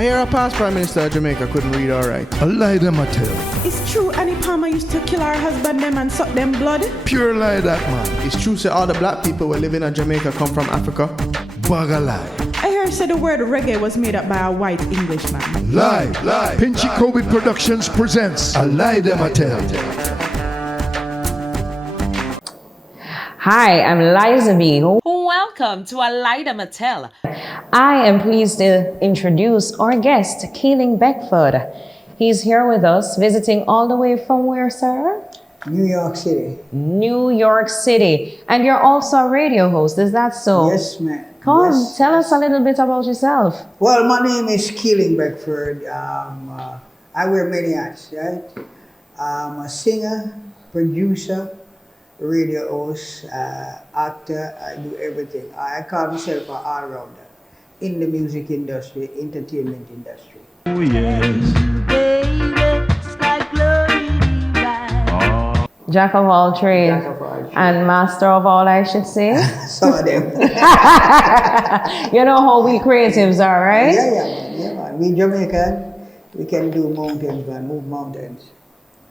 I hear a past Prime Minister of Jamaica couldn't read all right. A lie them a tell. It's true Annie Palmer used to kill her husband them and suck them blood. Pure lie that man. It's true say all the black people who live in Jamaica come from Africa. Bag a lie. I heard say the word reggae was made up by a white Englishman. Lie. Pinchy COVID Productions presents A Lie Them a Tell. Hi, I'm Liza B. Welcome to a Liza B. Tell. I am pleased to introduce our guest, Keeling Beckford. He's here with us, visiting all the way from where, sir? New York City. New York City. And you're also a radio host, is that so? Yes, ma'am. Come, yes, tell us a little bit about yourself. Well, my name is Keeling Beckford. I wear many hats, right? I'm a singer, producer, radio host, actor. I do everything. I call myself an all-rounder in the music industry, entertainment industry. Oh, yes. Jack of all trades. Jack of all trades. And master of all, I should say. Some of them. You know how we creatives are, right? Yeah, man. We Jamaican, we can do mountains, man, move mountains.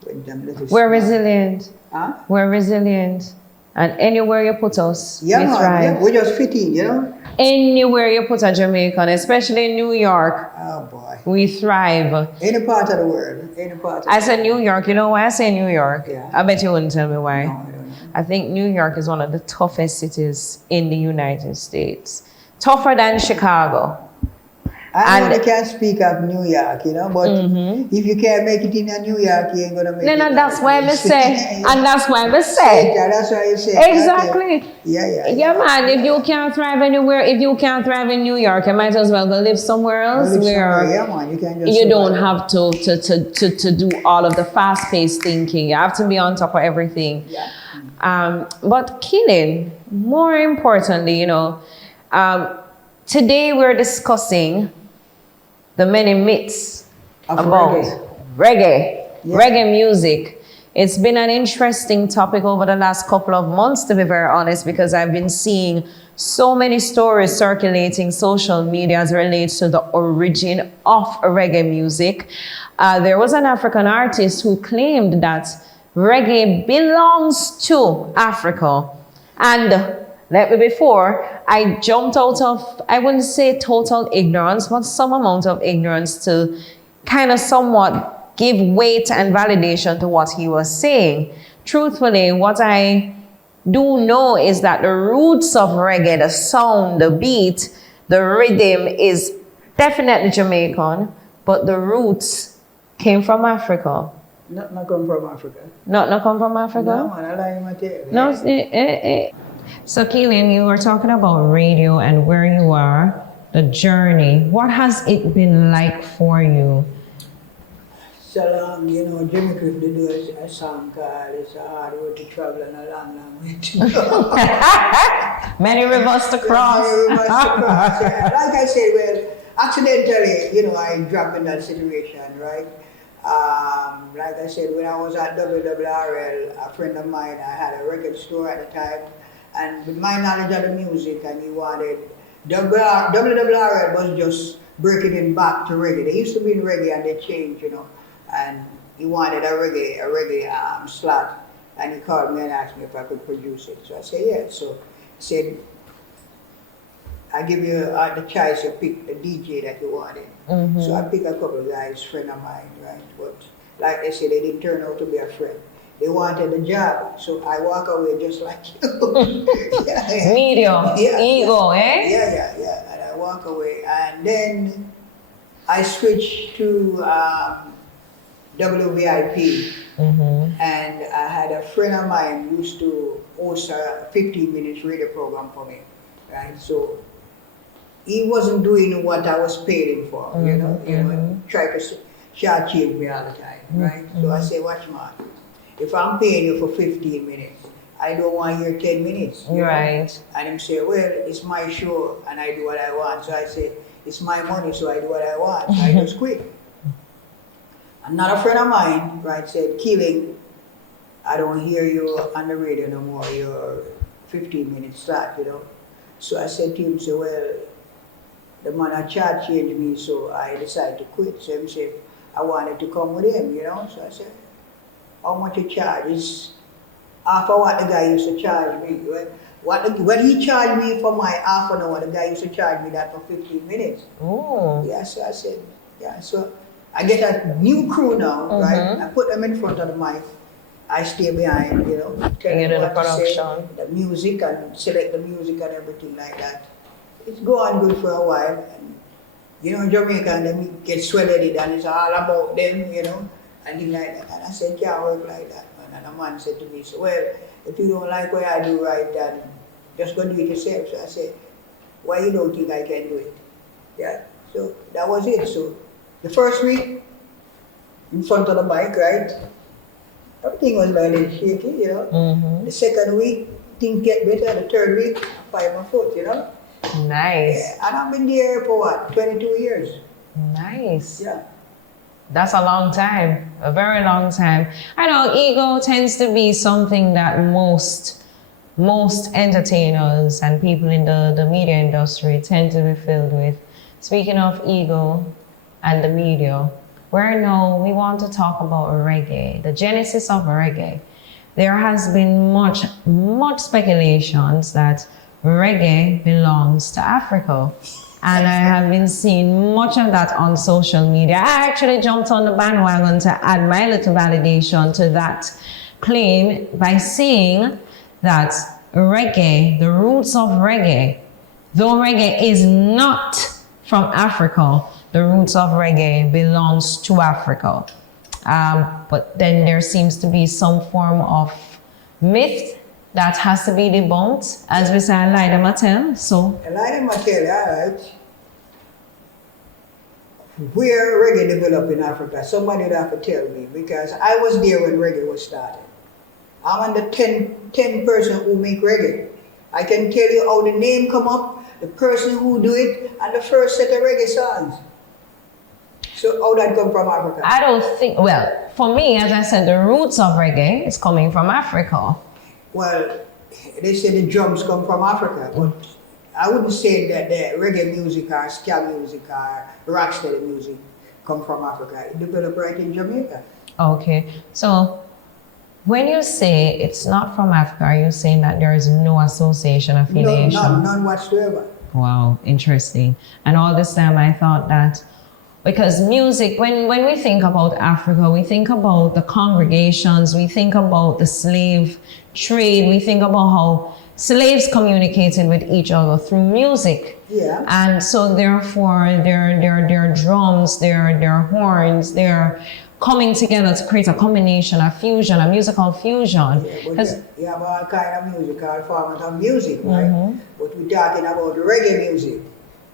With them little We're small. resilient. Huh? We're resilient. And anywhere you put us, Yeah, we man. thrive. Yeah, we just fit in, you know? Anywhere you put a Jamaican, especially in New York, Oh, boy. we thrive. Any part of the world, any part of the I said New York. You know why I say New York? Yeah. I bet you wouldn't tell me why. No, I don't know. I think New York is one of the toughest cities in the United States. Tougher than Chicago. I know And- they can't speak of New York, you know, but if you can't make it in a New York, you ain't gonna make it. No, that's why I say. And that's why I say. Yeah, that's why you say. Exactly. Okay. Yeah. Yeah, man. If you can't thrive anywhere, if you can't thrive in New York, you might as well go live somewhere else where Yeah, man, you can just you don't survive. have to do all of the fast-paced thinking. You have to be on top of everything. Yeah. But Keeling, more importantly, today we're discussing the many myths Of about reggae, Yeah. reggae music. It's been an interesting topic over the last couple of months, to be very honest, because I've been seeing so many stories circulating social media as it relates to the origin of reggae music. There was an African artist who claimed that reggae belongs to Africa. And like before, I jumped out of, I wouldn't say total ignorance, but some amount of ignorance to kind of somewhat give weight and validation to what he was saying. Truthfully, what I do know is that the roots of reggae, the sound, the beat, the rhythm is definitely Jamaican, but the roots came from Africa. Not come from Africa. Not come from Africa? No, man, I like my tale. No, So, Keeling, you were talking about radio and where you are, the journey. What has it been like for you? So long, Jamaica, they do a song called It's a Hard Road to Travel and a Long Way to Go. Many rivers to cross. Like I said, well, accidentally, I dropped in that situation, right? Like I said, when I was at WRL, a friend of mine, I had a record store at the time, and with my knowledge of the music, and he wanted, WRL was just breaking it back to reggae. They used to be in reggae and they changed, and he wanted a reggae slot, and he called me and asked me if I could produce it. So I said, yeah. So he said, I give you the choice to pick the DJ that you wanted. So I picked a couple of guys, friend of mine, right? But like I said, they didn't turn out to be a friend. They wanted a job, so I walk away just like you. Medium, ego, eh? Yeah. And I walk away, and then I switched to WVIP, and I had a friend of mine who used to host a 15 minutes radio program for me, right? So he wasn't doing what I was paid him for, try to shortchange me all the time, right? So I say, watch man, if I'm paying you for 15 minutes, I don't want your 10 minutes. Right. And him say, well, it's my show and I do what I want. So I say, it's my money, so I do what I want. So I just quit. Another friend of mine, right, said, Keeling, I don't hear you on the radio no more, your 15 minutes slot, So I said to him, well, the man had charge changed me, so I decided to quit. So he said, I wanted to come with him, you know. So I said, how much you charge? It's half of what the guy used to charge me. When he charged me for my half an hour, the guy used to charge me that for 15 minutes. Oh. Yeah, so I said, yeah, so I get a new crew now, right? I put them in front of the mic. I stay behind, you know, tell them what to say, the music and select the music and everything like that. It's going good for a while. And, you know, in Jamaica, and they get swelled and it's all about them, you know, and things like that. And I said, can't work like that. And a man said to me, so, well, if you don't like what I do right, then just go do it yourself. So I said, why you don't think I can do it? Yeah, so that was it. So the first week, in front of the mic, right, everything was a little shaky, you know. The second week, things get better. The third week, I find my foot, you know. Nice. Yeah, and I've been there for what, 22 years. Nice. Yeah. That's a long time, a very long time. I know ego tends to be something that most entertainers and people in the media industry tend to be filled with. Speaking of ego and the media, we want to talk about reggae, the genesis of reggae. There has been much speculations that reggae belongs to Africa. And I have been seeing much of that on social media. I actually jumped on the bandwagon to add my little validation to that claim by saying that reggae, the roots of reggae, though reggae is not from Africa, the roots of reggae belongs to Africa. But then there seems to be some form of myth that has to be debunked, as we say, Liza B. Tell. So, Liza B. Tell, all right. Where reggae developed in Africa, somebody would have to tell me, because I was there when reggae was started. I'm on the 10 person who make reggae. I can tell you how the name come up, the person who do it, and the first set of reggae songs. So how that come from Africa? I don't think, well, for me, as I said, the roots of reggae is coming from Africa. Well, they say the drums come from Africa, but I wouldn't say that the reggae music or ska music or rocksteady music come from Africa. It developed right in Jamaica. Okay, so when you say it's not from Africa, are you saying that there is no association, affiliation? No, none whatsoever. Wow, interesting. And all this time I thought that, because music, when we think about Africa, we think about the congregations, we think about the slave trade, we think about how slaves communicated with each other through music. Yeah. And so therefore their drums, their horns, they're coming together to create a combination, a fusion, a musical fusion. Yeah, you have all kind of music, all forms of music, right? But we're talking about reggae music,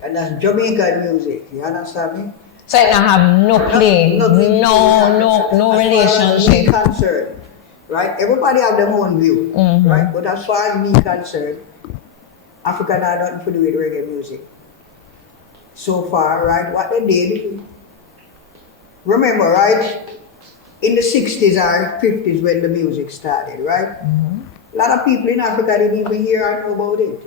and that's Jamaican music, you understand me? So it don't have no play, no relationship. As far as me concerned, right? Everybody have their own view, right? But as far as me concerned, Africa had nothing to do with reggae music. So far, right? What they did, remember, right? In the 60s or 50s when the music started, right? A lot of people in Africa didn't even hear or know about it.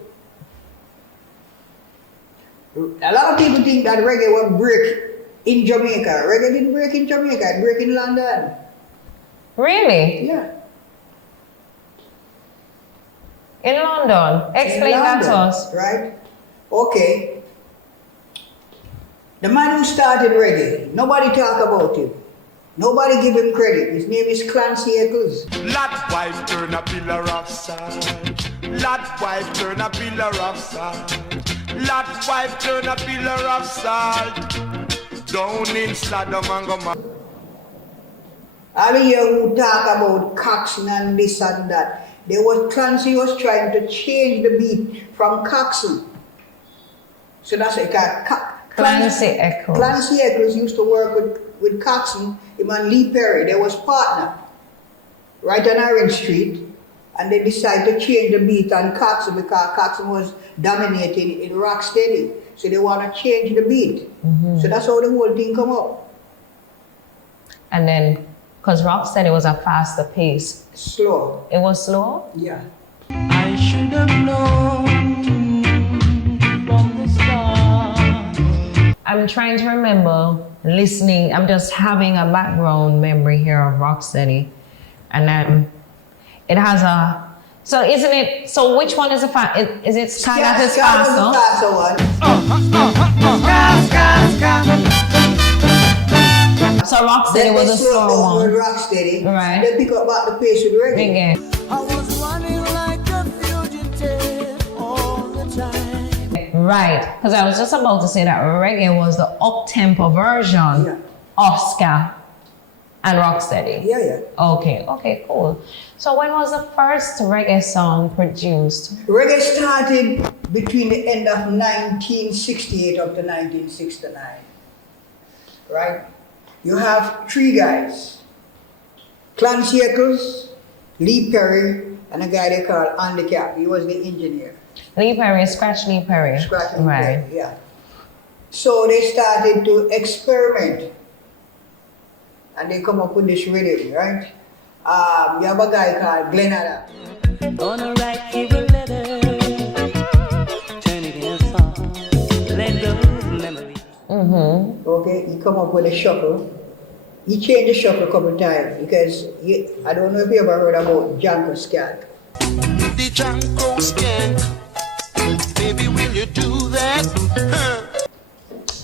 A lot of people think that reggae was break in Jamaica. Reggae didn't break in Jamaica, it break in London. Really? Yeah. In London? Explain that to us. Right? Okay. The man who started reggae, nobody talk about him. Nobody give him credit. His name is Clancy Eccles. Lad wife turn a pillar of salt. Lad wife turn a pillar of salt. Lad wife turn a pillar of salt. Down in Saddam and Gomorrah. I mean, who talk about Coxsone and this and that. Clancy was trying to change the beat from Coxsone. So that's it. Clancy Eccles. Clancy Eccles used to work with Coxsone, him and Lee Perry. They was partner right on Orange Street, and they decided to change the beat on Coxsone because Coxsone was dominating in rocksteady. So they want to change the beat. So that's how the whole thing come up. And then, because rocksteady was a faster pace. Slow. It was slow? Yeah. I should have known from the start I'm trying to remember listening. I'm just having a background memory here of Rocksteady. And it has a... So isn't it... So which one is is it Sky that is faster? Faster one. So Rocksteady was a slow one. Rocksteady. Right. They pick up back the pace with reggae. Reggae. I was running like a fugitive all the time. Right. Because I was just about to say that reggae was the up-tempo version of ska and Rocksteady. Yeah. Okay, cool. So when was the first reggae song produced? Reggae started between the end of 1968 up to 1969. Right? You have three guys. Clancy Eccles, Lee Perry, and a guy they call Andy Cap. He was the engineer. Lee Perry, Scratch Lee Perry. Scratch Lee Right. Perry, yeah. So they started to experiment. And they come up with this rhythm, right? You have a guy called Glenn Adams. Gonna write you a letter, turn it in a song, let go memory. Okay, he come up with a shuffle. He changed the shuffle a couple times because I don't know if you ever heard about Janko Skank. The Janko Skank. Baby, will you do that?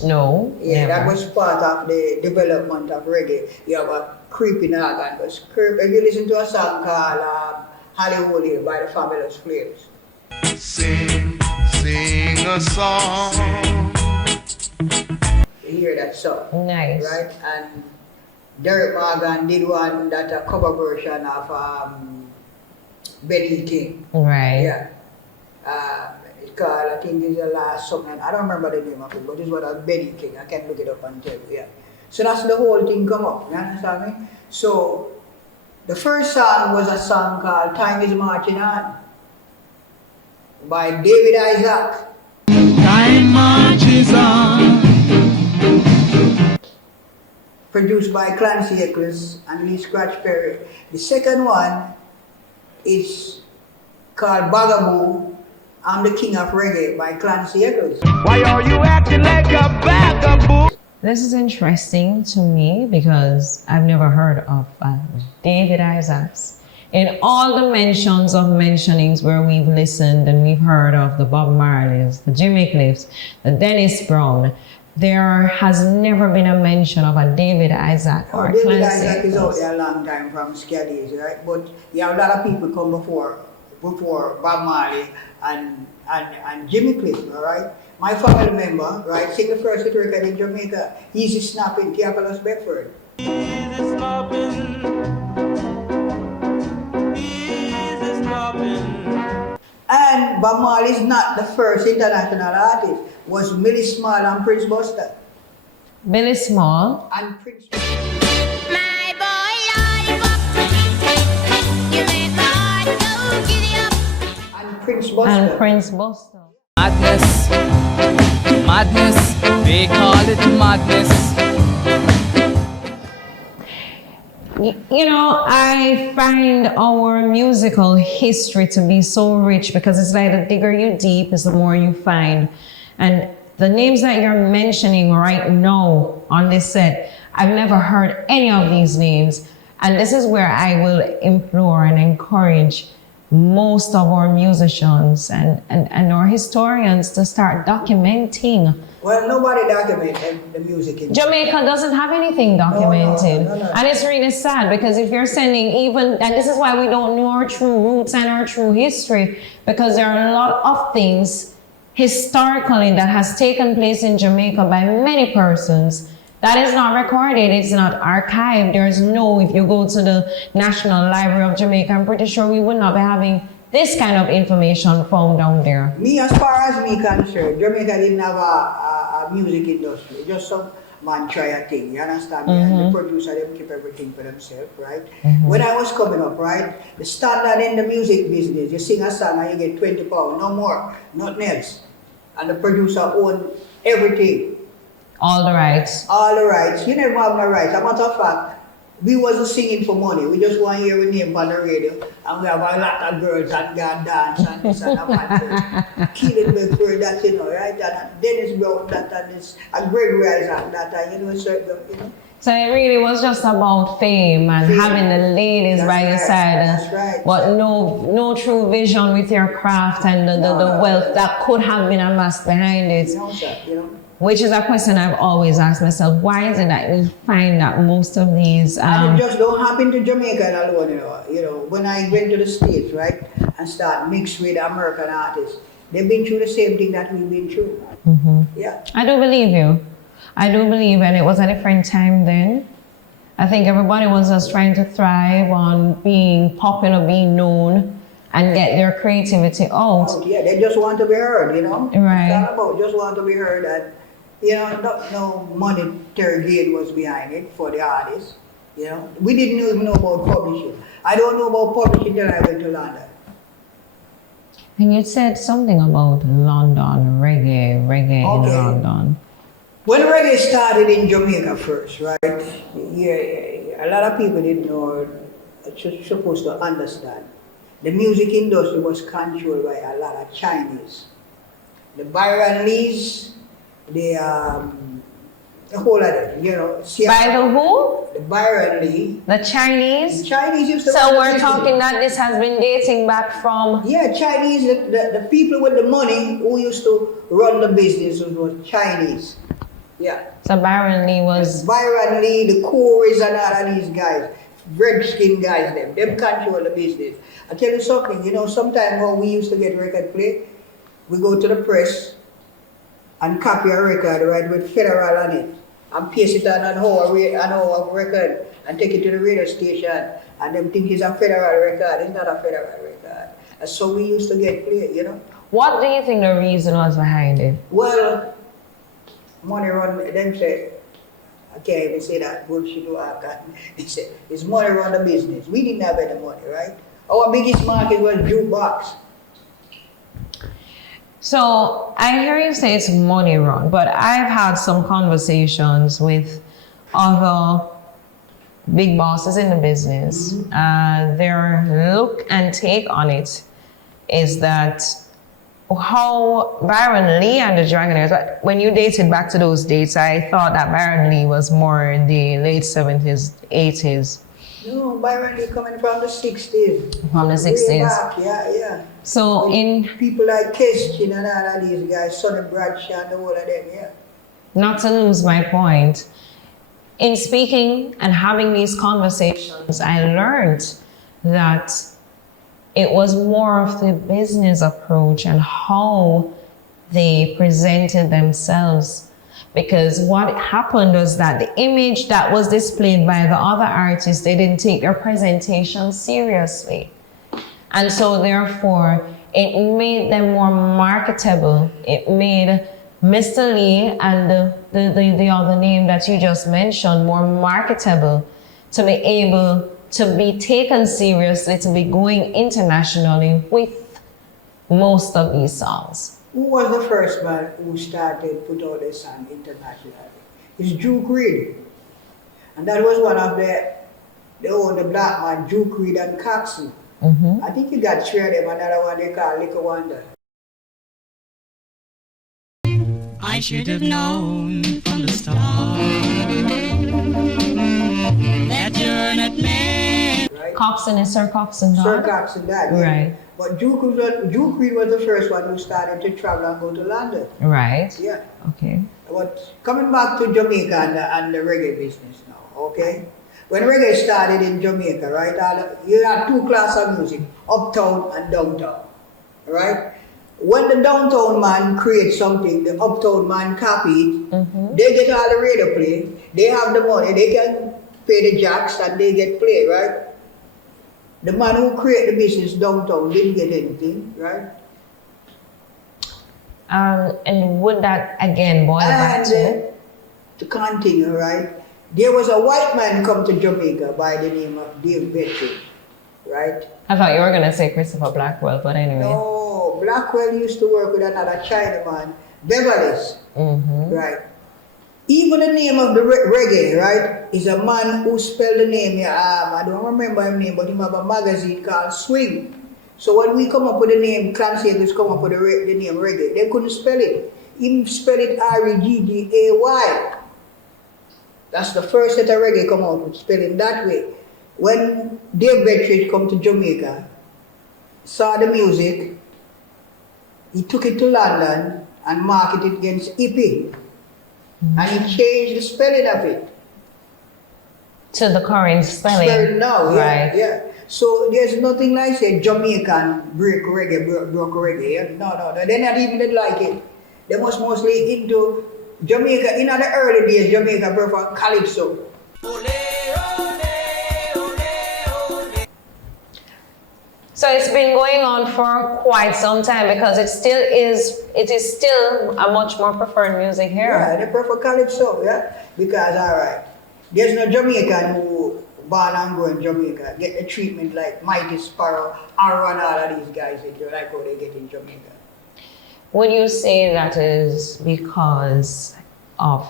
No. Yeah, never. that was part of the development of reggae. You have a creeping organ. If you listen to a song called Hollywood Hill by the Fabulous Flames. Sing a song. You hear that song. Nice. Right? And Derek Morgan did one that a cover version of Benny King. Right. Yeah. It's called, I think it's the last song. I don't remember the name of it, but it's what a Benny King. I can look it up and tell you. Yeah. So that's the whole thing come up. You understand me? So the first song was a song called Time Is Marching On by David Isaac. Time marches on. Produced by Clancy Eccles and Lee Scratch Perry. The second one is called Bagaboo, I'm the King of Reggae by Clancy Eccles. Why are you acting like a vagabond? This is interesting to me because I've never heard of David Isaacs. In all the mentions of mentionings where we've listened and we've heard of the Bob Marleys, the Jimmy Cliffs, the Dennis Brown, there has never been a mention of a David Isaac or David Clancy Isaac is out Eccles. there a long time from Ska days, right? But you have a lot of people come before Bob Marley and Jimmy Cliff, all right? My family member, right, sing the first hit record in Jamaica, Easy Snapping, Theophilus Beckford. Easy snapping. And Bob Marley is not the first international artist, was Millie Small and Prince Buster. Billy Small. And Prince My boy, lollipop, you make my heart go giddy up. and Prince Buster. And Prince Buster. Madness, madness, they call it madness. You know, I find our musical history to be so rich because it's like the digger you deep is the more you find. And the names that you're mentioning right now on this set, I've never heard any of these names. And this is where I will implore and encourage most of our musicians and our historians to start documenting. Well, nobody documented the music in Jamaica doesn't have anything documented. No. And it's really sad because if you're sending and this is why we don't know our true roots and our true history, because there are a lot of things historically that has taken place in Jamaica by many persons that is not recorded, it's not archived. There's if you go to the National Library of Jamaica, I'm pretty sure we would not be having this kind of information found down there. Me, as far as me concerned, Jamaica didn't have a music industry. Just some man try a thing, you understand me? And the producer, them keep everything for themselves, right? When I was coming up, right, the standard in the music business, you sing a song and you get 20 pounds, no more, nothing else. And the producer owned everything. All the rights. All the rights. You never have no rights. As a matter of fact, we wasn't singing for money. We just want to hear our name on the radio, and we have a lot of girls and go dance and this and that. Keeling, Beckford, that, you know, right? And Dennis Brown, that, and this, and Gregory Isaac, that, and, you know, so, you know. So it really was just about fame and having the ladies by your side. That's right. But no true vision with your craft and the wealth that could have been amassed behind it. No, sir, you know. Which is a question I've always asked myself. Why is it that we find that most of these... and it just don't happen to Jamaica alone, you know. You know, when I went to the States, right, and start mixed with American artists, they've been through the same thing that we've been through. Mm-hmm. Yeah. I do believe you. I do believe, and it was a different time then. I think everybody was just trying to thrive on being popular, being known, and get their creativity out. Oh, yeah, they just want to be heard, you know. Right. It's all about just want to be heard, and you know, no monetary gain was behind it for the artists. You know, we didn't even know about publishing. I don't know about publishing till I went to London. And you said something about London, reggae in London. When reggae started in Jamaica first, right? Yeah, a lot of people didn't know, supposed to understand. The music industry was controlled by a lot of Chinese. The Byron Lees, the whole of them, you know. By the who? The Byron Lee. The Chinese? The Chinese used to. So we're talking that this has been dating back from... Yeah, Chinese, the people with the money who used to run the business was Chinese. Yeah. So Byron Lee was... Byron Lee, the Corys and all of these guys, red-skinned guys, them control the business. I tell you something, you know, sometimes when we used to get record play, we go to the press and copy a record, right, with federal on it, and paste it on our record, and take it to the radio station, and them think it's a federal record. It's not a federal record. And so we used to get play, you know. What do you think the reason was behind it? Well, money run, them say, I can't even say that bullshit to our cotton. They say, it's money run the business. We didn't have any money, right? Our biggest market was jukebox. So I hear you say it's money run, but I've had some conversations with other big bosses in the business. Their look and take on it is that how Byron Lee and the Dragonaires, when you dated back to those dates, I thought that Byron Lee was more in the late 70s, 80s. No, Byron Lee coming from the 60s. From the 60s. Way back, yeah. So people like Kestin and all of these guys, Sonny Bradshaw and the whole of them, yeah. Not to lose my point, in speaking and having these conversations, I learned that it was more of the business approach and how they presented themselves. Because what happened was that the image that was displayed by the other artists, they didn't take their presentation seriously. And so therefore, it made them more marketable. It made Mr. Lee and the other name that you just mentioned more marketable to be able to be taken seriously, to be going internationally with most of these songs. Who was the first man who started put out a song internationally? It's Duke Reid. And that was one of the black man, Duke Reid and Coxsone. I think you got three of them, another one they call Liquor Wonder. I should have known from the start that you're not meant. Right? Coxsone is Sir Coxsone, Sir Coxsone died. Right. But Duke Reid was the first one who started to travel and go to London. Right. Yeah. Okay. But coming back to Jamaica and the reggae business now, okay? When reggae started in Jamaica, right, you had two classes of music, uptown and downtown, right? When the downtown man creates something, the uptown man copy it, they get all the radio play, they have the money, they can pay the jacks and they get play, right? The man who created the business downtown didn't get anything, right? And would that again boil back to continue, right? There was a white man come to Jamaica by the name of Dem A Tell, right? I thought you were gonna say Christopher Blackwell, but anyway. No, Blackwell used to work with another Chinaman, Beverly's, right? Even the name of the reggae, right, is a man who spelled the name, I don't remember his name, but he have a magazine called Swing. So when we come up with the name, translators come up with the name reggae, they couldn't spell it. He spell it R-E-G-G-A-Y. That's the first set of reggae come out with spelling that way. When Dave Beckford come to Jamaica, saw the music, he took it to London and marketed it against hippie. And he changed the spelling of it. To the current spelling. Spelling now, right. Yeah. So there's nothing like say Jamaican break reggae, broke reggae. Yeah? No. They're not even like it. They was mostly into Jamaica. In the early days, Jamaica preferred calypso. So it's been going on for quite some time because it is still a much more preferred music here. Yeah, they prefer calypso, yeah. Because alright, there's no Jamaican who born and grow in Jamaica get the treatment like Mighty Sparrow, Arrow and all of these guys like how they get in Jamaica. Would you say that is because of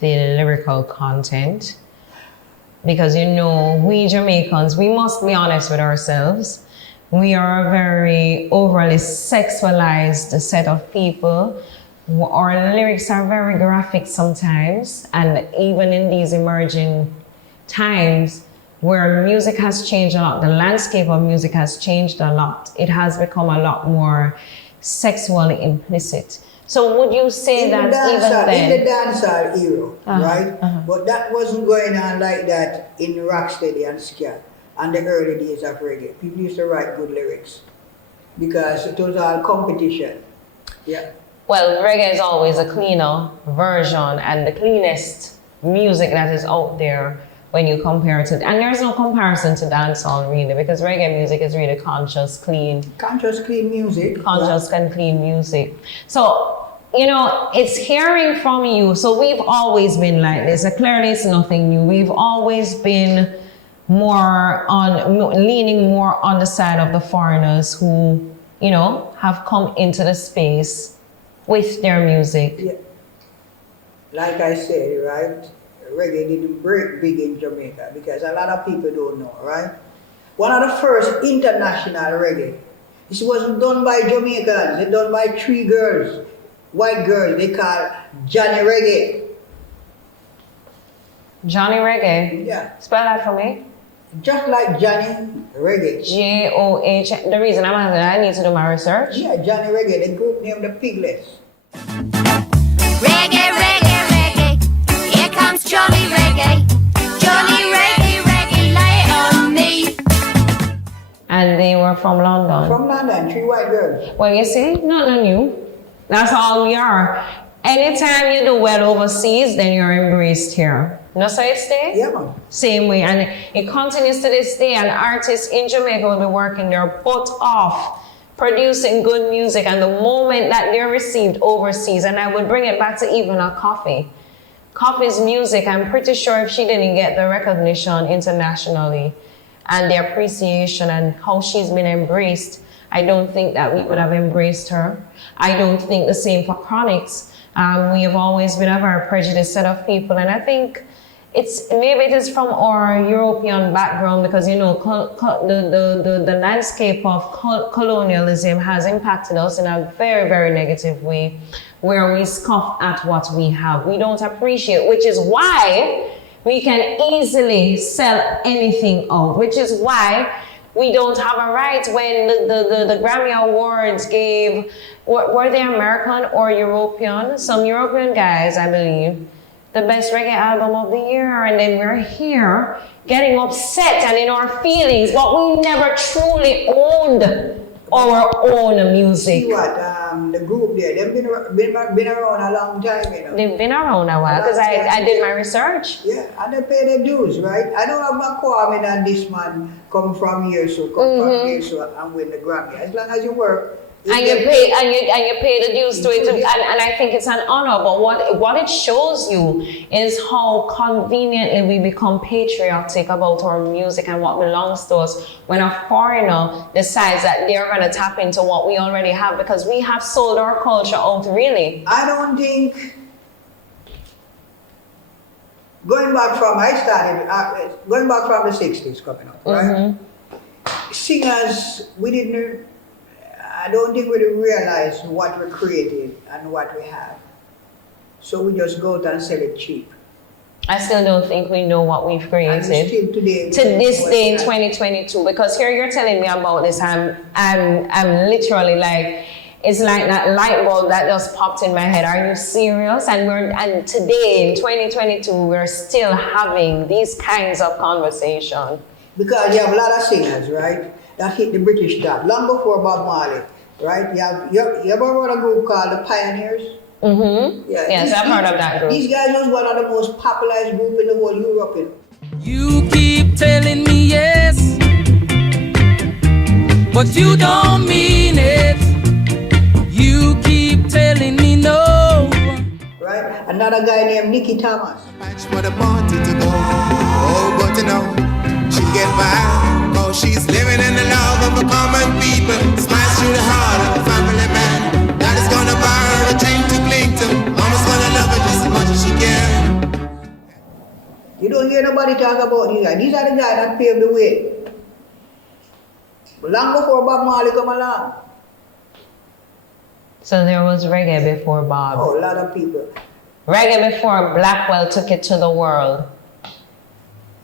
the lyrical content? Because we Jamaicans, we must be honest with ourselves. We are a very overly sexualized set of people. Our lyrics are very graphic sometimes, and even in these emerging times where music has changed a lot, the landscape of music has changed a lot. It has become a lot more sexually implicit. So would you say that even then? In the dancehall era, right? But that wasn't going on like that in rocksteady and ska and the early days of reggae. People used to write good lyrics because it was all competition. Yeah. Well, reggae is always a cleaner version and the cleanest music that is out there when you compare it to, and there's no comparison to dancehall really, because reggae music is really conscious, clean. Conscious, clean music. Conscious and clean music. So, it's hearing from you. So we've always been like this. Clearly it's nothing new. We've always been leaning more on the side of the foreigners who, have come into the space with their music. Yeah. Like I said, right? Reggae didn't break big in Jamaica because a lot of people don't know, right? One of the first international reggae. This wasn't done by Jamaicans, it's done by 3 girls, white girls, they call Johnny Reggae. Johnny Reggae? Yeah. Spell that for me. Just like Johnny Reggae. J-O-H. The reason I'm asking, I need to do my research. Yeah, Johnny Reggae, the group named the Piglets. Reggae, reggae, reggae. Here comes Johnny Reggae. Johnny Reggae, reggae, lay on me. And they were from London. From London, 3 white girls. Well, you see, nothing new. That's all we are. Anytime you do well overseas, then you're embraced here. No, so it stays? Yeah, man. Same way. And it continues to this day. And artists in Jamaica will be working their butt off, producing good music. And the moment that they're received overseas, and I would bring it back to even a Coffee. Coffee's music, I'm pretty sure if she didn't get the recognition internationally and the appreciation and how she's been embraced, I don't think that we would have embraced her. I don't think the same for Chronics. We have always been a very prejudiced set of people, and I think maybe it is from our European background because the landscape of colonialism has impacted us in a very, very negative way, where we scoff at what we have. We don't appreciate, which is why we can easily sell anything out, which is why we don't have a right when the Grammy Awards gave, were they American or European? Some European guys, I believe, the best reggae album of the year. And then we're here getting upset and in our feelings, but we never truly owned our own music. See what, the group there, they've been around a long time, They've been around a while because I did my research. Yeah, and they pay their dues, right? I don't have no quarrel that this man come from here, so from here, so and win the Grammy. As long as you work. And you pay the dues to it, and I think it's an honor. But what it shows you is how conveniently we become patriotic about our music and what belongs to us when a foreigner decides that they're going to tap into what we already have, because we have sold our culture out, really. I don't think going back from the 60s coming up, right? Singers, I don't think we realize what we created and what we have. So we just go out and sell it cheap. I still don't think we know what we've created Still today, to this day in 2022. Because here you're telling me about this, I'm literally like, it's like that light bulb that just popped in my head. Are you serious? And today in 2022, we're still having these kinds of conversation. Because you have a lot of singers, right, that hit the British top long before Bob Marley, right? You ever heard of a group called the Pioneers? Mm-hmm. Yeah, yes, I've heard of that group. These guys was one of the most popularized group in the whole Europe. You keep telling me yes, but you don't mean it. You keep telling me no. Right? Another guy named Nicky Thomas. For the party to go. Oh, but you know, she get by. Oh, she's living in the love of a common people. Smash through the heart of a family man. That is gonna buy her a dream to cling to. Mama's gonna love her just as much as she can. You don't hear nobody talk about these guys. These are the guys that paved the way. Long before Bob Marley come along. So there was reggae before Bob. Oh, a lot of people. Reggae before Blackwell took it to the world.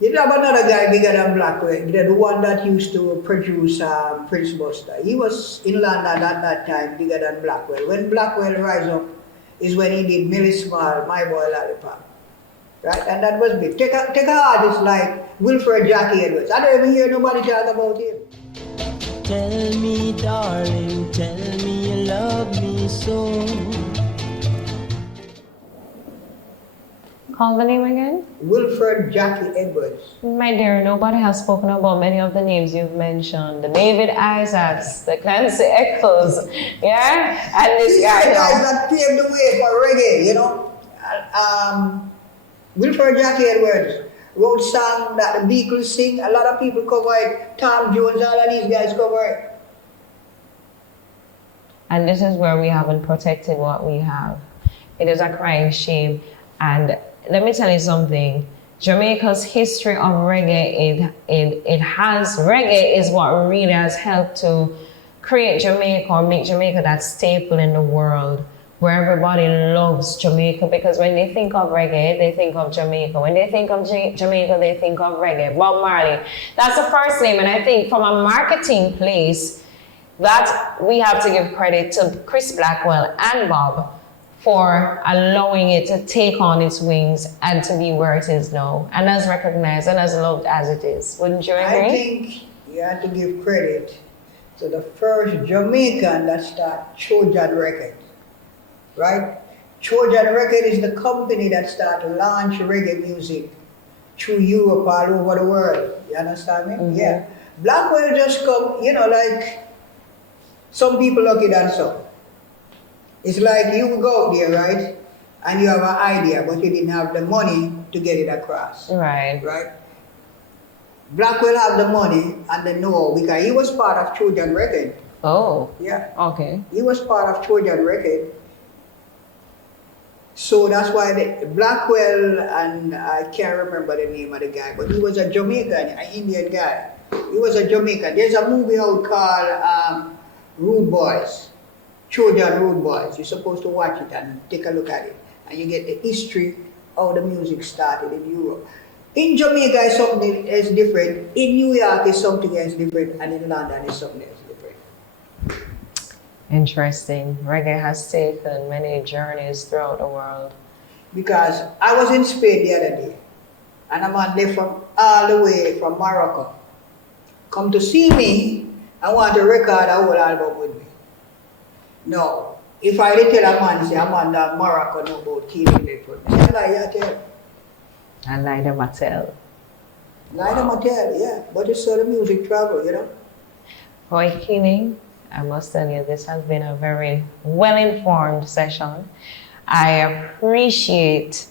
You have another guy bigger than Blackwell, the one that used to produce Prince Buster. He was in London at that time, bigger than Blackwell. When Blackwell rise up is when he did Millie Small, My Boy Lollipop. Right? And that was big. Take a artist like Wilfred Jackie Edwards. I don't even hear nobody talk about him. Tell me, darling, tell me you love me so. Call the name again? Wilfred Jackie Edwards. My dear, nobody has spoken about many of the names you've mentioned. The David Isaacs, the Clancy Eccles, yeah? And this guy. The guys that paved the way for reggae, you know? Wilfred Jackie Edwards wrote song that the Beatles sing. A lot of people cover it. Tom Jones, all of these guys cover it. And this is where we haven't protected what we have. It is a crying shame. And let me tell you something. Jamaica's history of reggae, reggae is what really has helped to create Jamaica or make Jamaica that staple in the world where everybody loves Jamaica, because when they think of reggae, they think of Jamaica. When they think of Jamaica, they think of reggae. Bob Marley. That's the first name. And I think from a marketing place, that we have to give credit to Chris Blackwell and Bob for allowing it to take on its wings and to be where it is now, and as recognized and as loved as it is. Wouldn't you agree? I think you have to give credit to the first Jamaican that started Trojan Records, right? Trojan Records is the company that started launch reggae music through Europe, all over the world. You understand me? Mm-hmm. Yeah. Blackwell just come, you know, like some people lucky than some. It's like you go out there, right? And you have an idea, but you didn't have the money to get it across. Right. Right? Blackwell have the money and the know because he was part of Trojan Record. Oh. Yeah. Okay. He was part of Trojan Record. So that's why Blackwell, and I can't remember the name of the guy, but he was a Jamaican, an Indian guy. He was a Jamaican. There's a movie out called Rude Boys. Trojan Road Boys. You're supposed to watch it and take a look at it. And you get the history how the music started in Europe. In Jamaica is something else different. In New York is something else different. And in London is something else different. Interesting. Reggae has taken many journeys throughout the world. Because I was in Spain the other day. And a man there from all the way from Morocco come to see me and want to record a whole album with me. No, if I did tell a man, say a man that Morocco know about Keeling, Beckford, I say, like, yeah, tell. And Liza B tell. Liza B tell, yeah. But it's so the music travel, you know. Boy, Keeling, I must tell you, this has been a very well-informed session. I appreciate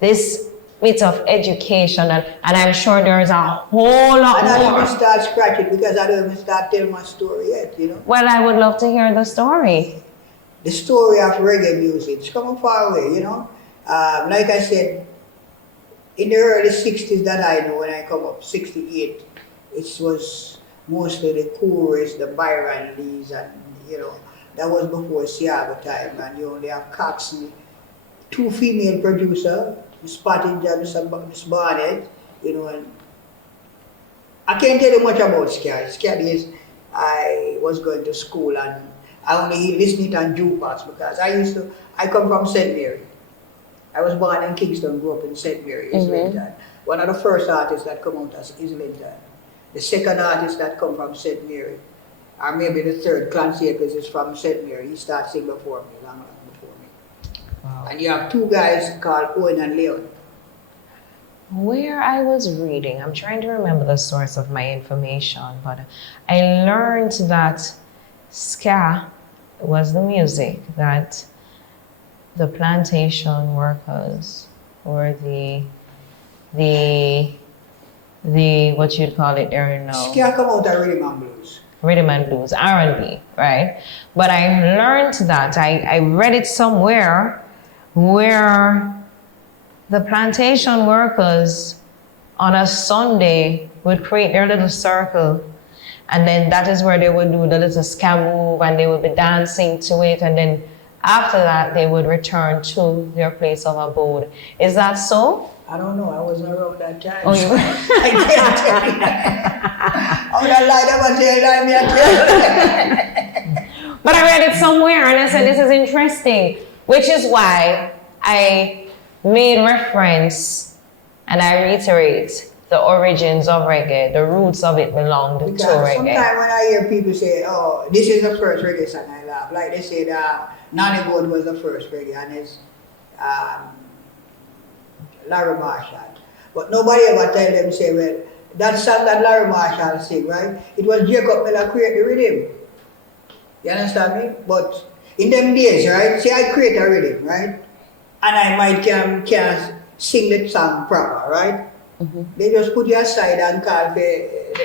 this bit of education, and I'm sure there's a whole lot more. I don't even start scratching because I don't even start telling my story yet, you know. Well, I would love to hear the story. The story of reggae music. It's coming far away, you know. Like I said, in the early 60s that I know, when I come up, 68, it was mostly the chorus, the Byron Lees, and that was before Siago time, and you only have Coxsey, 2 female producers, Miss Patty and Miss Barnett, and I can't tell you much about Ska. Ska is, I was going to school and I only listened on jukebox because I come from St. Mary. I was born in Kingston, grew up in St. Mary, Islington. One of the first artists that come out as Islington. The second artist that come from St. Mary, or maybe the third, Clancy Akers is from St. Mary. He started singing before me, long before me. Wow. And you have 2 guys called Owen and Leon. Where I was reading, I'm trying to remember the source of my information, but I learned that ska was the music that the plantation workers or the what you'd call it there now. Ska come out of rhythm and blues. Rhythm and blues, R&B, right? But I learned that, I read it somewhere where the plantation workers on a Sunday would create their little circle, and then that is where they would do the little ska move and they would be dancing to it, and then after that they would return to their place of abode. Is that so? I don't know, I wasn't around that time. Oh, so I can't tell you. I would have lied about it. But I read it somewhere and I said, this is interesting, which is why I made reference and I reiterate the origins of reggae, the roots of it belonged to reggae. Sometimes when I hear people say, oh, this is the first reggae song, I laugh. Like they said, Nani Gold was the first reggae, and it's Larry Marshall. But nobody ever tell them, say, well, that song that Larry Marshall sing, right? It was Jacob Miller create the rhythm. You understand me? But in them days, right? See, I create a rhythm, right? And I might can't sing the song proper, right? Mm-hmm. They just put you aside and call for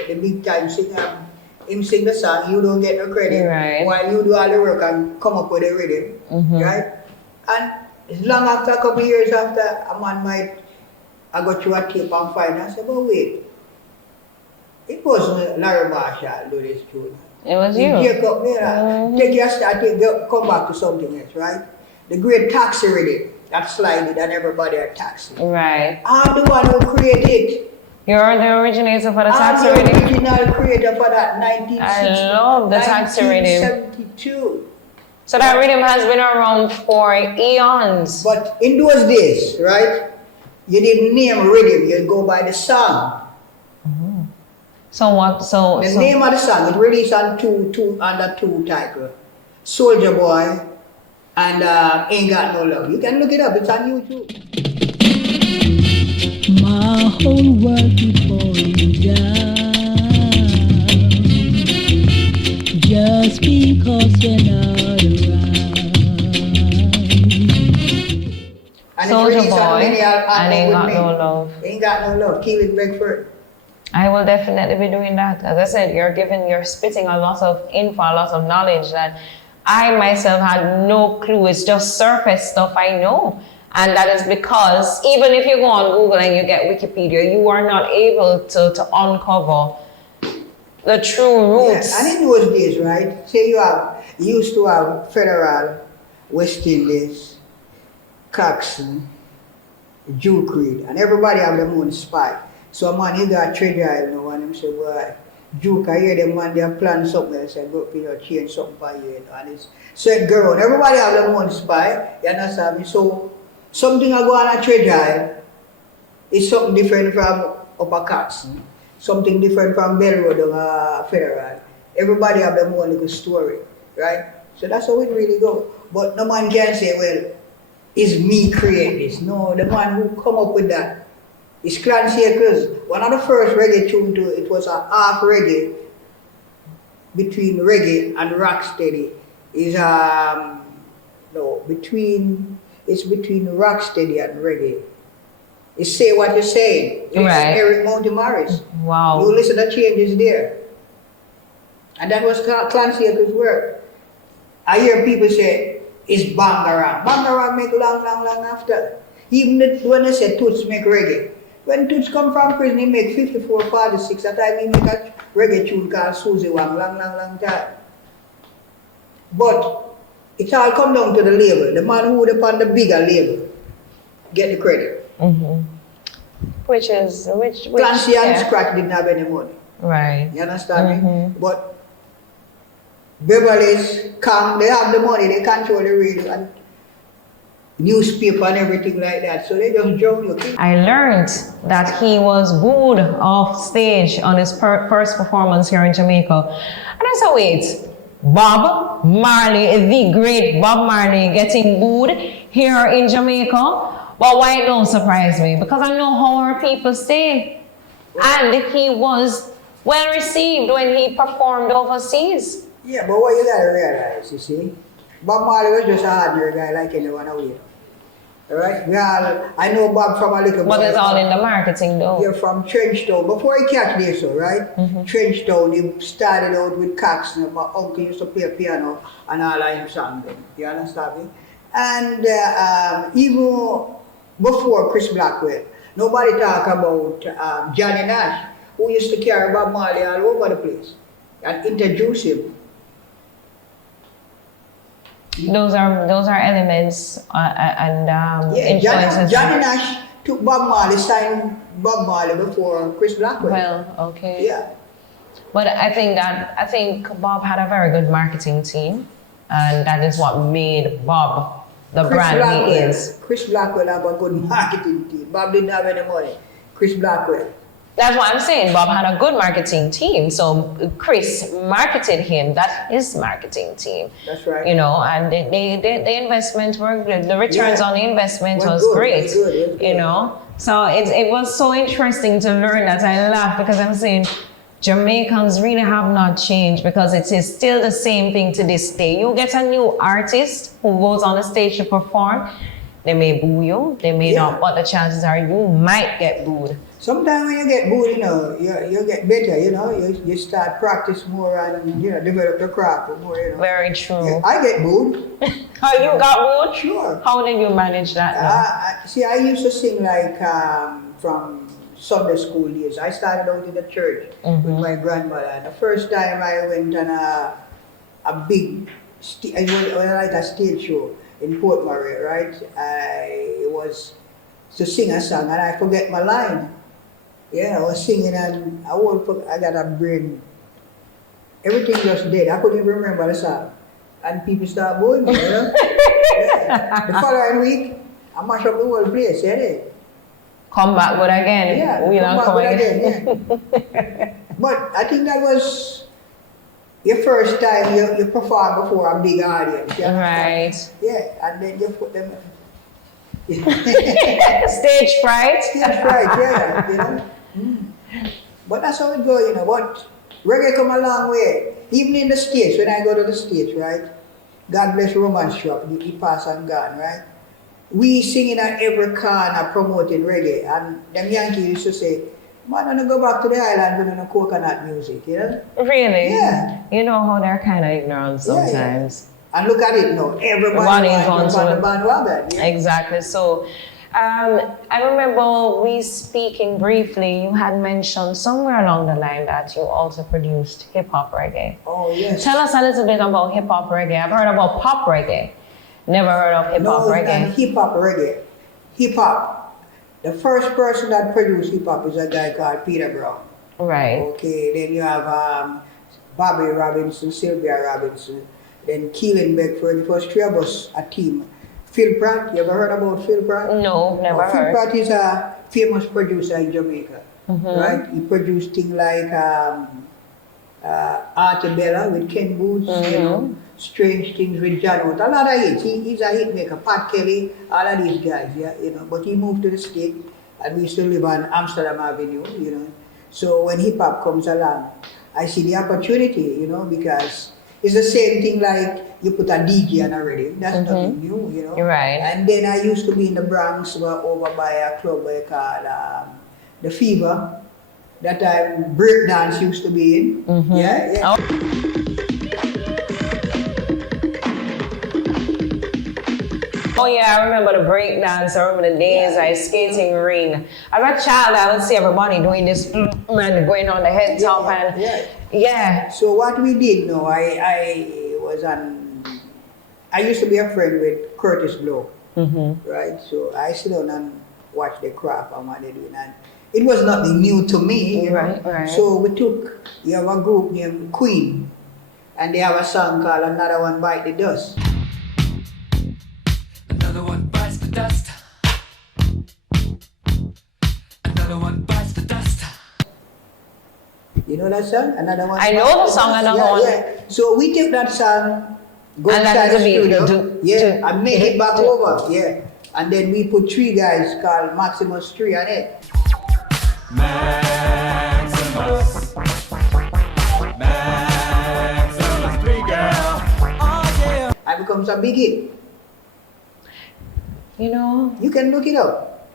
the big time singer. Him sing the song, you don't get no credit. Right. While you do all the work and come up with the rhythm, right? And it's long after a couple of years after, a man I go through a tape and find, I said, but wait, it wasn't Larry Marshall do this tune. It was you. Jacob Miller. Take your start, come back to something else, right? The great taxi rhythm. That slided and everybody are taxi. Right. I'm the one who created it. You're the originator for the taxi rhythm? rhythm? I'm the original creator for that 1960. I love the taxi rhythm. 1972. So that rhythm has been around for eons. But in those days, right, you didn't name rhythm, you'd go by the song. Mm-hmm. So what, the name of the song, it released on under two title. Soldier Boy and Ain't Got No Love. You can look it up, it's on YouTube. My whole world is falling down just because you're not around. And Soldier Boy and Ain't Got No Love. Ain't Got No Love, Keeling, Beckford. I will definitely be doing that. As I said, you're spitting a lot of info, a lot of knowledge that I myself had no clue. It's just surface stuff I know. And that is because even if you go on Google and you get Wikipedia, you are not able to uncover the true roots. Yeah. And in those days, right, say you used to have Federal, West Indies, Coxsey, Duke Reed, and everybody have their own spy. So man, he got treasure, you know, and him say, boy, Duke, I hear them man, they have planned something else, and go, change something for you, you know, and it's said girl, everybody have their own spy, you understand me? So something I go on a treasure is something different from Upper Coxsey, something different from Bell Road or Federal. Everybody have their own little story, right? So that's how it really goes. But no man can say, well, it's me create this. No, the man who come up with that is Clancy Akers. One of the first reggae tune to it was a half reggae between reggae and rocksteady. Is it's between rocksteady and reggae. It's Say What You're Saying. It's right. Eric Monty Morris. Wow. You listen to changes there. And that was Clancy Akers' work. I hear people say, it's Bangarang. Bangarang make long after. Even when they say Toots make reggae, When Toots come from prison, he make 54, 46. That time he make a reggae tune called Susie Wang, long time. But it all come down to the label. The man who would upon the bigger label get the credit. Which Clancy and Scratch didn't have any money. Right. You understand me? But Beverly's, Kang, they have the money, they control the radio and newspaper and everything like that. So they just drown you. I learned that he was booed off stage on his first performance here in Jamaica. And I said, wait, Bob Marley, the great Bob Marley, getting booed here in Jamaica? But why it don't surprise me? Because I know how our people stay. And he was well received when he performed overseas. Yeah, but what you gotta realize, you see, Bob Marley was just a ordinary guy like anyone else. Alright? Yeah, I know Bob from a little But it's all in the marketing though. You're from Trenchtown. Before he catch this, right? Trenchtown, he started out with Caxton. My uncle used to play piano and all of him sang them. You understand me? And even before Chris Blackwell, nobody talk about Johnny Nash, who used to carry Bob Marley all over the place and introduce him. Those are elements influences. Johnny Nash took Bob Marley, signed Bob Marley before Chris Blackwell. Well, okay. Yeah. But I think Bob had a very good marketing team, and that is what made Bob the brand he is. Chris Blackwell have a good marketing team. Bob didn't have any money. Chris Blackwell. That's what I'm saying. Bob had a good marketing team, so Chris marketed him. That's his marketing team. That's right. You know, and the investment were good. The returns on the investment was good, great. was good. You know, so it was so interesting to learn that. I laughed because I'm saying Jamaicans really have not changed, because it is still the same thing to this day. You get a new artist who goes on the stage to perform, they may boo you, they may not, but the chances are you might get booed. Sometimes when you get booed, you know, you get better, you know, you start practice more and, you know, develop your craft more, you know. Very true. Yeah, I get booed. Oh, you got booed? Sure. How did you manage that? See, I used to sing like from Sunday school days. I started out in the church with my grandmother. And the first time I went on a big, like a stage show in Port Murray, right? I was to sing a song and I forget my line. Yeah, I was singing and I got a brain. Everything just dead. I couldn't even remember the song. And people start booing me, you know? Yeah. The following week, I mash up the whole place, yeah. Come back with again. Yeah, we come not back with coming. again, yeah. But I think that was your first time you perform before a big audience. Yeah? Right. Yeah, and then you put them Stage fright. Stage fright, yeah, you know. But that's how it goes, you know. But reggae come a long way. Even in the States, when I go to the States, right? God bless Roman shop, he pass and gone, right? We singing at every corner promoting reggae, and them Yankees used to say, man, I don't go back to the island with no coconut music, you know? Really? Yeah. You know how they're kind of ignorant sometimes. Yeah. And look at it now, everybody is on the bandwagon. Yeah? Exactly. So, I remember we speaking briefly, you had mentioned somewhere along the line that you also produced hip-hop reggae. Oh, yes. Tell us a little bit about hip-hop reggae. I've heard about pop reggae. Never heard of hip-hop reggae. Hip-hop reggae. Hip-hop. The first person that produced hip-hop is a guy called Peter Brown. Right. Okay, then you have Bobby Robinson, Sylvia Robinson, then Keeling, Beckford. It was three of us, a team. Phil Pratt, you ever heard about Phil Pratt? No, never heard. Phil Pratt is a famous producer in Jamaica, right? He produced things like Artebella with Ken Boots, you know, Strange Things with John Oates, a lot of hits. He's a hit maker. Pat Kelly, all of these guys, yeah, you know. But he moved to the States, and we still live on Amsterdam Avenue, you know. So when hip hop comes along, I see the opportunity, you know, because it's the same thing like you put a DJ on a radio. That's nothing new, you know. You're right. And then I used to be in the Bronx, over by a club called The Fever. That time breakdance used to be in. Yeah, yeah. Oh yeah, I remember the break dance. I remember the days like skating ring. As a child, I would see everybody doing this and going on the head top and yeah. So what we did now, I used to be a friend with Curtis Blow, right? So I sit down and watch the craft and what they're doing, and it was nothing new to me, you know? Right. So you have a group named Queen, and they have a song called Another One Bite the Dust. Another one bites the dust. Another one bites the dust. You know that song? Another One. I know the song, Another One. Yeah. So we took that song, go inside the studio, and make it back over, and then we put 3 guys called Maximus 3 on it. Maximus 3, girl. Oh yeah. And becomes a big hit. You know, you can look it up.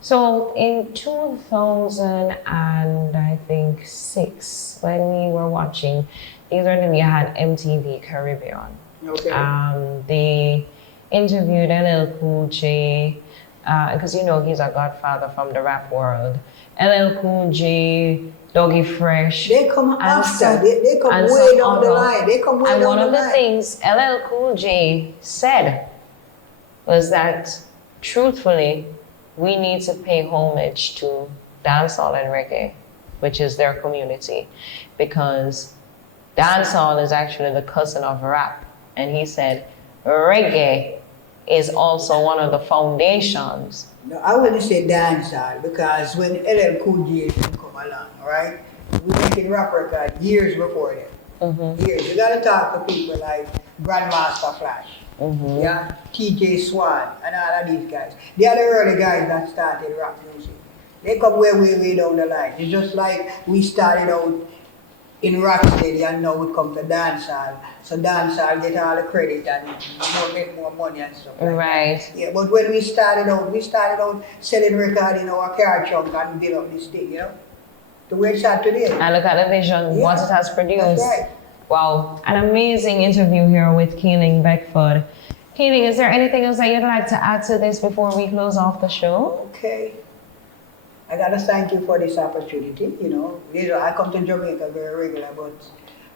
So in 2006, when we were watching, these are when we had MTV Caribbean. Okay. They interviewed LL Cool J, because you know he's a godfather from the rap world. LL Cool J, Doggy Fresh. They come after. They come way down the line. They come way down the line. And one of the things LL Cool J said was that, truthfully, we need to pay homage to dancehall and reggae, which is their community, because dancehall is actually the cousin of rap. And he said, reggae is also one of the foundations. No, I wouldn't say dancehall, because when LL Cool J come along, right, we making rap record years before them. Years. You gotta talk to people like Grandmaster Flash. Yeah, TJ Swan and all of these guys. They are the early guys that started rap music. They come way down the line. It's just like we started out in Rocksteady and now we come to dancehall. So dancehall get all the credit and make more money and stuff like that. Yeah, but when we started out selling record in our car trunk and build up this thing, you know? The way it's at today. And look at the vision, what it has produced. That's right. Wow, an amazing interview here with Keeling Beckford. Keeling, is there anything else that you'd like to add to this before we close off the show? Okay. I gotta thank you for this opportunity. You know, I come to Jamaica very regular, but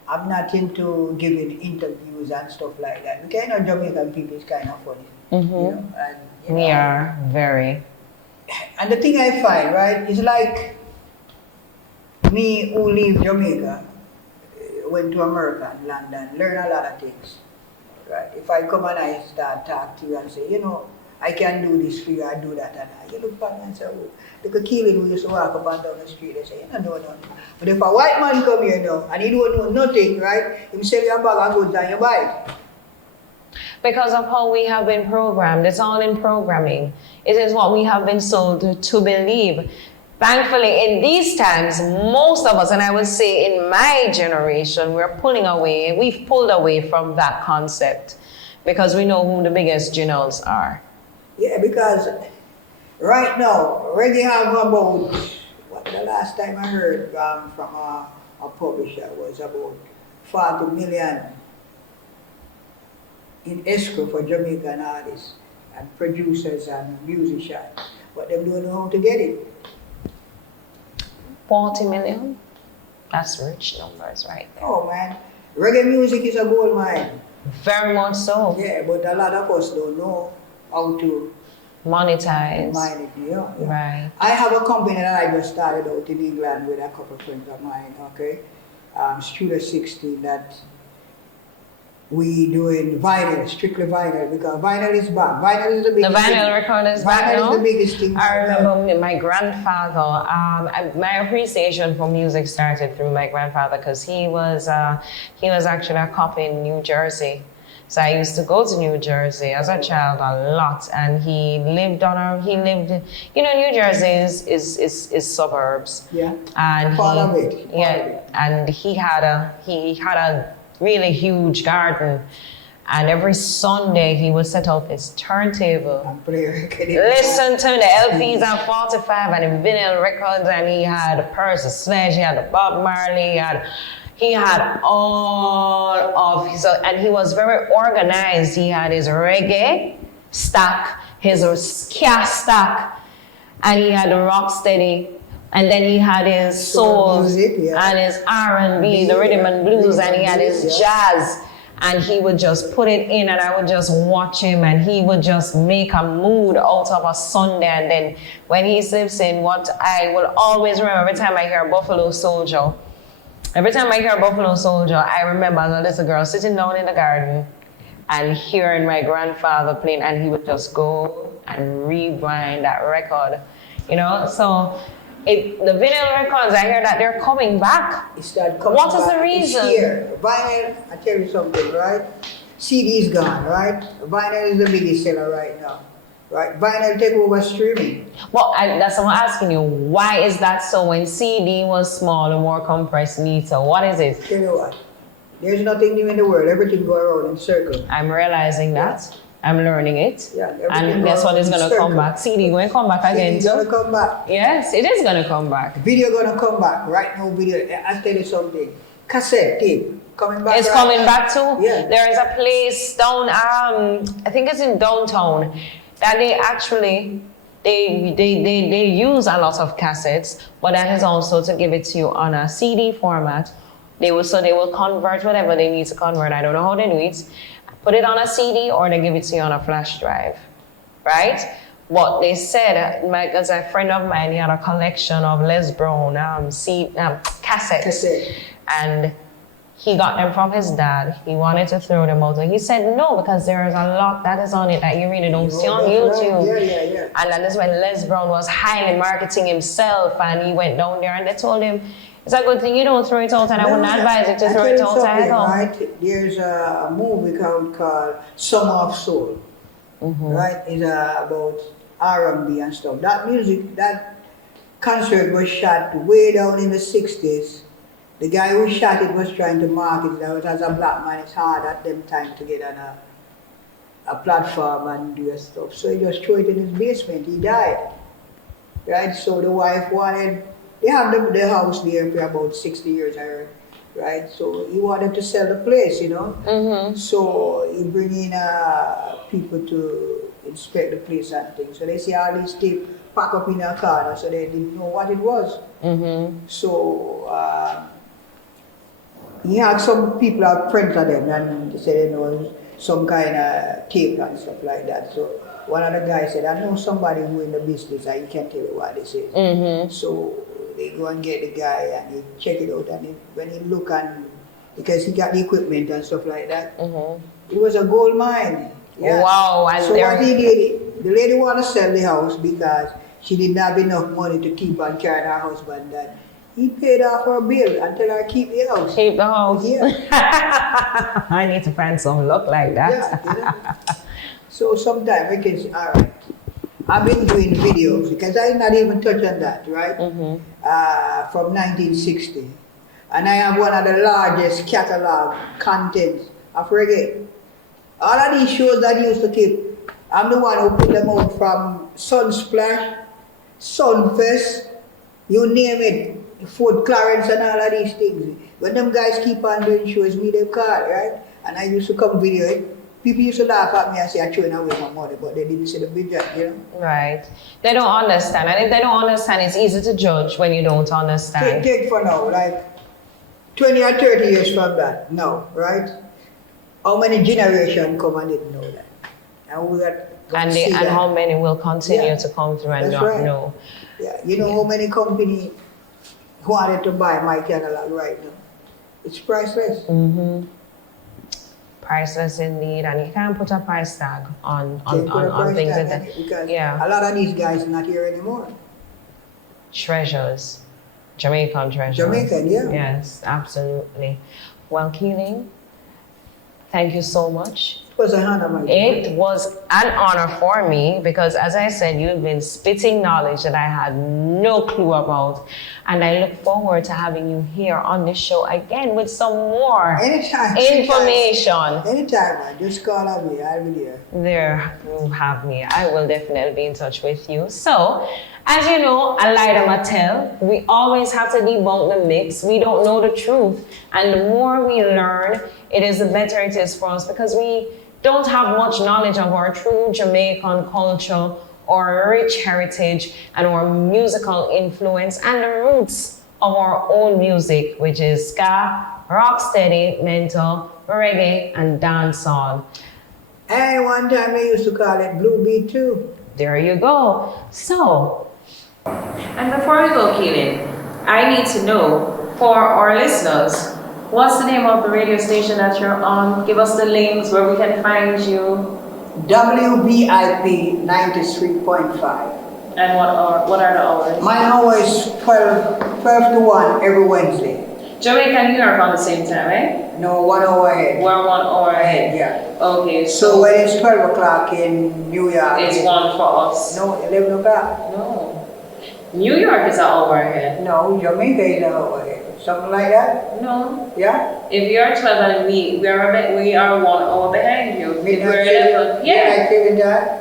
I'm not into giving interviews and stuff like that. Because you know, Jamaican people is kind of funny. You know, and, we are very. And the thing I find, right, is like me who leave Jamaica, went to America and London, learn a lot of things. Right? If I come and I start talk to you and say, you know, I can do this for you, I do that, and you look back and say, oh, because Keeling, we used to walk up and down the street and say, you don't know nothing. But if a white man come here now and he don't know nothing, right, he sell you a bag of goods and you buy it. Because of how we have been programmed, it's all in programming. It is what we have been sold to believe. Thankfully, in these times, most of us, and I would say in my generation, we've pulled away from that concept because we know who the biggest generals are. Yeah, because right now, reggae have about, what the last time I heard from a publisher was about 40 million in escrow for Jamaican artists and producers and musicians, but they don't know how to get it. 40 million? That's rich numbers right there. Oh man, reggae music is a gold mine. Very much so. Yeah, but a lot of us don't know how to monetize. Mine it, yeah. Right. I have a company that I just started out in England with a couple of friends of mine, okay? Studio 16, that we doing vinyl, strictly vinyl, because vinyl is back. Vinyl is the biggest thing. The vinyl record is back now? Vinyl is the biggest thing. I remember my grandfather, my appreciation for music started through my grandfather because he was actually a cop in New Jersey. So I used to go to New Jersey as a child a lot, and he lived, you know, New Jersey is suburbs. Yeah. And part of it. And he had a really huge garden, and every Sunday he would set up his turntable, listen to the LPs and 45 and the vinyl records, and he had Percy Sledge, he had the Bob Marley, he had all of his, and he was very organized. He had his reggae, stack, his ska stack, and he had the rock steady, and then he had his soul music, yeah. and his R&B, the rhythm and blues, and he had his jazz. And he would just put it in, and I would just watch him, and he would just make a mood out of a Sunday. And then when he slips in, what I will always remember every time I hear Buffalo Soldier, I remember as a little girl sitting down in the garden and hearing my grandfather playing, and he would just go and rewind that record, you know? So the vinyl records, I hear that they're coming back. What is the reason? It's here. Vinyl, I tell you something, right? CD's gone, right? Vinyl is the biggest seller right now, right? Vinyl take over streaming. Well, that's what I'm asking you. Why is that so? When CD was smaller, more compressed meter, what is it? Tell you what, there's nothing new in the world. Everything go around in circle. I'm realizing that. I'm learning it. Yeah, and guess what is going to come back? CD going to come back again too. Going to come back. Yes, it is going to come back. Video going to come back. Right now, video. I'll tell you something. Cassette tape coming back. It's right coming now. back too? Yeah. There is a place down, I think it's in downtown, that they actually, they use a lot of cassettes, but that is also to give it to you on a CD format. They will convert whatever they need to convert. I don't know how they do it. Put it on a CD or they give it to you on a flash drive, right? What they said, because a friend of mine, he had a collection of Les Brown cassettes, and he got them from his dad. He wanted to throw them out. He said no, because there is a lot that is on it that you really don't see on YouTube. Right. Yeah. And that is when Les Brown was highly marketing himself, and he went down there and they told him, it's a good thing you don't throw it out, and I wouldn't advise you to throw it out at all. Right? There's a movie called Summer of Soul, right? It's about R&B and stuff. That music, that concert was shot way down in the 60s. The guy who shot it was trying to market it. As a black man, it's hard at them time to get on a platform and do stuff. So he just threw it in his basement. He died, right? So the wife wanted. They have the house there for about 60 years, I heard, right? So he wanted to sell the place, you know? So he bring in people to inspect the place and things. So they see all these tapes pack up in a corner, so they didn't know what it was. So he had some people out friends of them, and they said, you know, some kind of tape and stuff like that. So one of the guys said, I know somebody who in the business, and he can tell you what this is. So they go and get the guy and he check it out, and when he look, and because he got the equipment and stuff like that, it was a gold mine. Yeah. Wow. And so what he did, the lady want to sell the house because she didn't have enough money to keep on carrying her husband. That he paid off her bill and tell her keep the house. Keep the house. Yeah. I need to find some luck like that. Yeah, you know? So sometimes we can say, all right, I've been doing videos because I not even touch on that, right? From 1960. And I have one of the largest catalog contents of reggae. All of these shows that I used to keep, I'm the one who put them out, from Sunsplash, Sunfest, you name it, Fort Clarence and all of these things. When them guys keep on doing shows, me they call, right? And I used to come video it. People used to laugh at me and say I'm throwing away my money, but they didn't see the big job, you know? Right. They don't understand. And if they don't understand, it's easy to judge when you don't understand. Take for now, like 20 or 30 years from that, now, right? How many generations come and didn't know that? And we got and how many will continue to come through and not know? Yeah, you know how many companies wanted to buy my catalog right now? It's priceless. Priceless indeed, and you can't put a price tag on things like that. Because a lot of these guys are not here anymore. Treasures. Jamaican treasures. Jamaican, yeah. Yes, absolutely. Well, Keeling, thank you so much. It was an honor, my dear. It was an honor for me because, as I said, you've been spitting knowledge that I had no clue about. And I look forward to having you here on this show again with some more information. Anytime, man. Just call on me. I'll be there. There you have me. I will definitely be in touch with you. So, as you know, Dem A Tell, we always have to debunk the myths. We don't know the truth. And the more we learn, it is the better it is for us because we don't have much knowledge of our true Jamaican culture, our rich heritage, and our musical influence, and the roots of our own music, which is ska, rocksteady, mental, reggae, and dancehall. And one time they used to call it blue beat too. There you go. So, and before we go, Keeling, I need to know for our listeners, what's the name of the radio station that you're on? Give us the links where we can find you. WBIP 93.5. And what are the hours? My hour is 12 to 1 every Wednesday. Jamaica and New York on the same time, eh? No, 1 hour ahead. We're 1 hour ahead. Yeah. Okay, So when it's 12 o'clock in New York, it's 1 for us. No, 11 o'clock. No. New York is an hour ahead. No, Jamaica is an hour ahead. Something like that? No. Yeah? If you're 12 and we are 1 hour behind you. If we're 11. Yeah.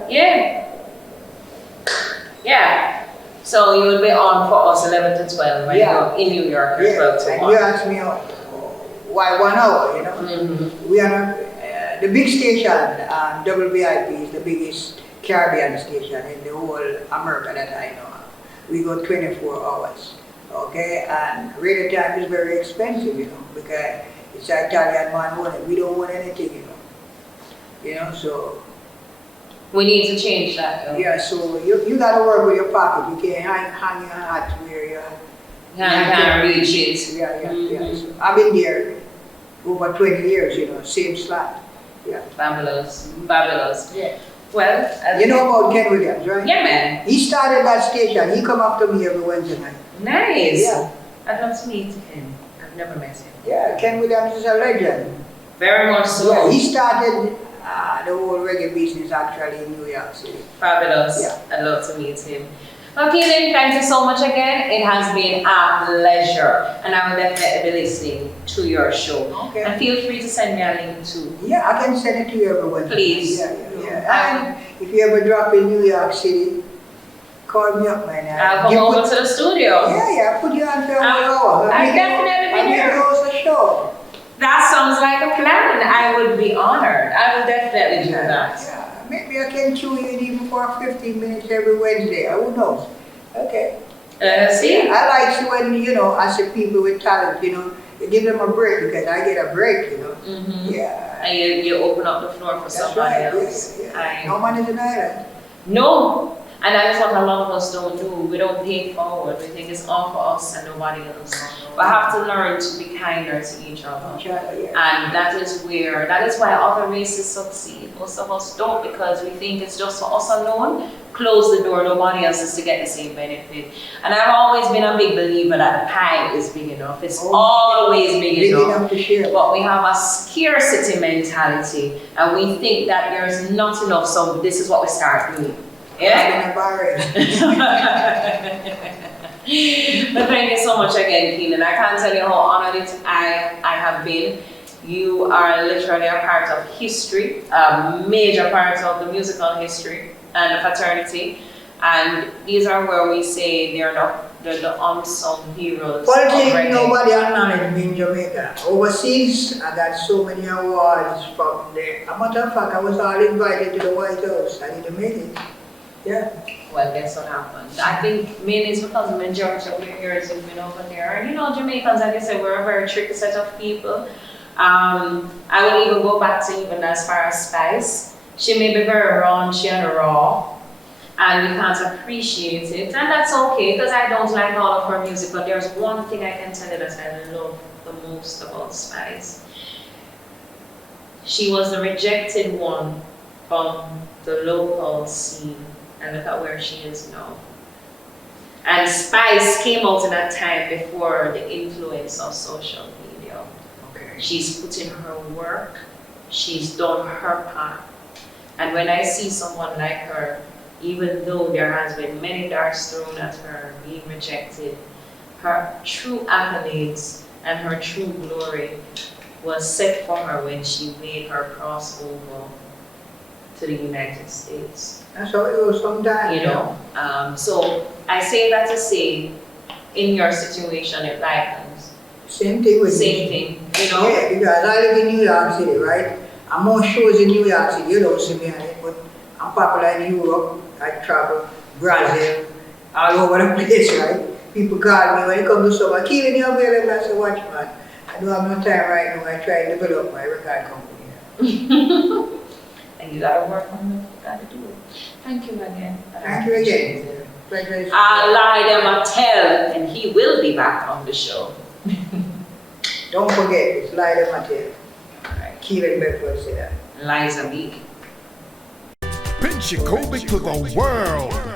Yeah. Yeah. So you would be on for us 11 to 12 when you're in New York or 12 to 1. And you asked me why 1 hour, you know? We are the big station, WBIP is the biggest Caribbean station in the whole America that I know of. We go 24 hours, okay? And radio time is very expensive, you know, because it's an Italian man own it. We don't own anything, you know, so. We need to change that, though. Yeah, so you got to work with your pocket. You can't hang your hat where you can't reach it. Yeah. So I've been there over 20 years, you know, same slot. Yeah. Fabulous. Yeah. Well, you know about Ken Williams, right? Yeah, man. He started that station. He come up to me every Wednesday night. Nice. Yeah. I'd love to meet him. I've never met him. Yeah, Ken Williams is a legend. Very much so. Yeah, he started the whole reggae business actually in New York City. Fabulous. Yeah. I'd love to meet him. Well, Keeling, thank you so much again. It has been a pleasure. And I will definitely be listening to your show. Okay. And feel free to send me a link too. Yeah, I can send it to you every Wednesday. Please. Yeah. And if you ever drop in New York City, call me up, man. I'll come over to the studio. Yeah, put you on for 1 hour. I'll definitely be here. I'll host a show. That sounds like a plan. I would be honored. I will definitely do that. Yeah, maybe I can tune you in even for 15 minutes every Wednesday. Who knows? Okay. See? I like when, you know, I see people with talent, you know, you give them a break because I get a break, you know. Yeah. And you open up the floor for somebody else. Yeah. No man is an island. No. And that is what a lot of us don't do. We don't pay it forward. We think it's all for us and nobody else. We have to learn to be kinder to each other. And that is why other races succeed. Most of us don't, because we think it's just for us alone. Close the door, nobody else is to get the same benefit. And I've always been a big believer that the pie is big enough. It's always big enough. To share. But we have a scarcity mentality and we think that there's not enough, so this is what we start doing. Yeah? But thank you so much again, Keeling. I can't tell you how honored I have been. You are literally a part of history, a major part of the musical history and the fraternity. And these are where we say they're the unsung heroes. Politics, nobody acknowledges me in Jamaica. Overseas, I got so many awards from there. As a matter of fact, I was all invited to the White House. I didn't make it. Yeah. Well, guess what happened? I think mainly it's because the majority of your ears have been over there. And you know, Jamaicans, like I said, we're a very tricky set of people. I would even go back to even as far as Spice. She may be very raunchy and raw, and we can't appreciate it. And that's okay, because I don't like all of her music, but there's one thing I can tell you that I love the most about Spice. She was the rejected one from the local scene. And look at where she is now. And Spice came out in that time before the influence of social media. Okay. She's put in her work, she's done her part. And when I see someone like her, even though there has been many darts thrown at her, being rejected, her true accolades and her true glory was set for her when she made her crossover to the United States. That's how it goes sometimes. You know, so I say that to say, in your situation, it likens. Same thing with Same thing, you know? Yeah, because I live in New York City, right? I'm more shows in New York City, you don't see me on it, but I'm popular in Europe. I travel, Brazil, all over the place, right? People call me when it comes to summer, Keeling, you're available. I say, watch man, I don't have no time right now. I try to develop my record company. And you gotta work on it, you gotta do it. Thank you again. Thank you again. Pleasure. Dem A Tell, and he will be back on the show. Don't forget, it's Liza B. Keeling, Beckford, say that. Liza B. Pinch Kobe to the world.